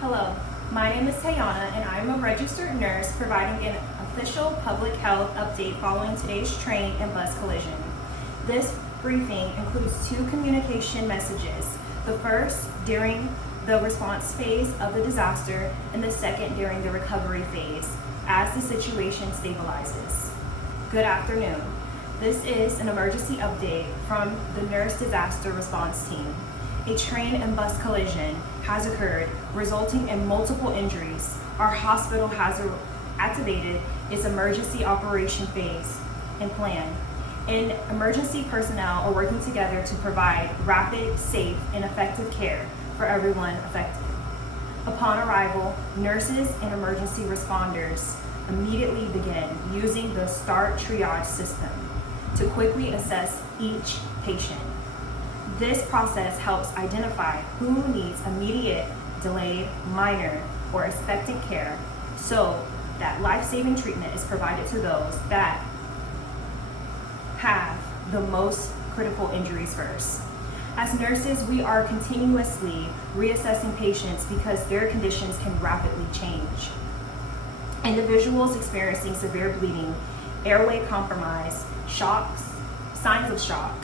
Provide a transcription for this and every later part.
Hello, my name is Tayana and I'm a registered nurse providing an official public health update following today's train and bus collision. This briefing includes two communication messages, the first during the response phase of the disaster and the second during the recovery phase as the situation stabilizes. Good afternoon. This is an emergency update from the Nurse Disaster Response Team. A train and bus collision has occurred, resulting in multiple injuries. Our hospital has activated its emergency operation phase and plan. And emergency personnel are working together to provide rapid, safe, and effective care for everyone affected. Upon arrival, nurses and emergency responders immediately begin using the START triage system to quickly assess each patient. This process helps identify who needs immediate, delayed, minor, or expectant care so that life-saving treatment is provided to those that have the most critical injuries first. As nurses, we are continuously reassessing patients because their conditions can rapidly change. Individuals experiencing severe bleeding, airway compromise, shocks, signs of shock,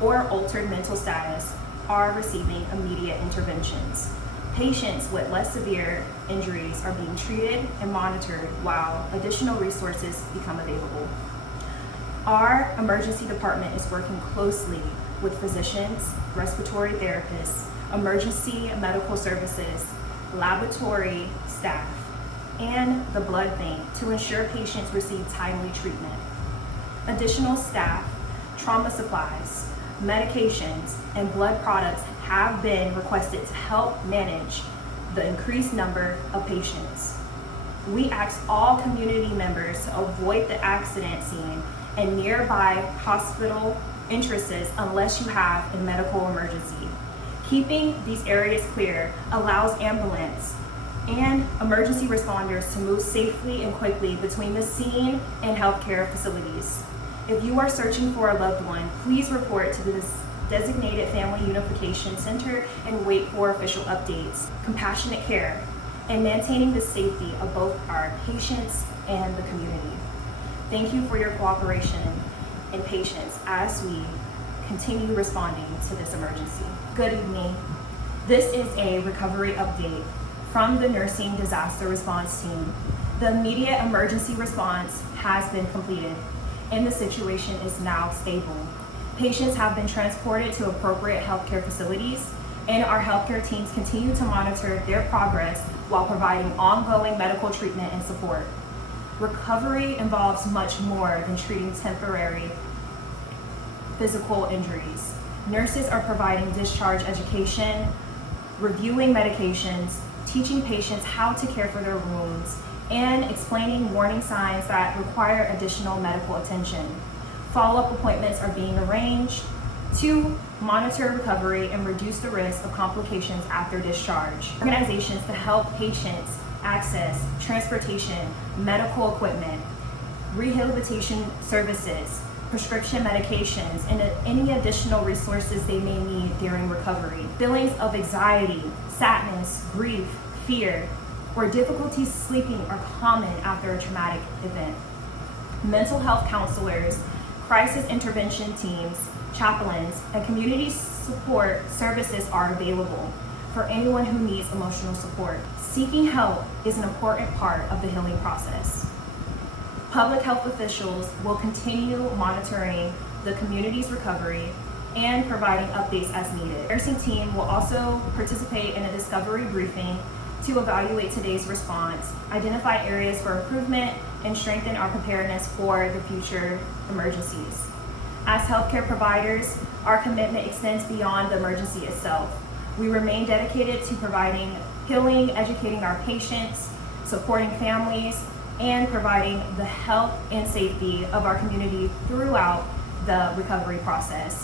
or altered mental status are receiving immediate interventions. Patients with less severe injuries are being treated and monitored while additional resources become available. Our emergency department is working closely with physicians, respiratory therapists, emergency medical services, laboratory staff, and the blood bank to ensure patients receive timely treatment. Additional staff, trauma supplies, medications, and blood products have been requested to help manage the increased number of patients. We ask all community members to avoid the accident scene and nearby hospital entrances unless you have a medical emergency. Keeping these areas clear allows ambulance and emergency responders to move safely and quickly between the scene and healthcare facilities. If you are searching for a loved one, please report to the designated Family Unification Center and wait for official updates. Compassionate care and maintaining the safety of both our patients and the community. Thank you for your cooperation and patience as we continue responding to this emergency. Good evening. This is a recovery update from the Nursing Disaster Response Team. The immediate emergency response has been completed and the situation is now stable. Patients have been transported to appropriate healthcare facilities, and our healthcare teams continue to monitor their progress while providing ongoing medical treatment and support. Recovery involves much more than treating temporary physical injuries. Nurses are providing discharge education, reviewing medications, teaching patients how to care for their wounds, and explaining warning signs that require additional medical attention. Follow-up appointments are being arranged to monitor recovery and reduce the risk of complications after discharge. Organizations to help patients access transportation, medical equipment, rehabilitation services, prescription medications, and any additional resources they may need during recovery. Feelings of anxiety, sadness, grief, fear, or difficulties sleeping are common after a traumatic event. Mental health counselors, crisis intervention teams, chaplains, and community support services are available for anyone who needs emotional support. Seeking help is an important part of the healing process. Public health officials will continue monitoring the community's recovery and providing updates as needed. The nursing team will also participate in a discovery briefing to evaluate today's response, identify areas for improvement, and strengthen our preparedness for the future emergencies. As healthcare providers, our commitment extends beyond the emergency itself. We remain dedicated to providing healing, educating our patients, supporting families, and providing the health and safety of our community throughout the recovery process.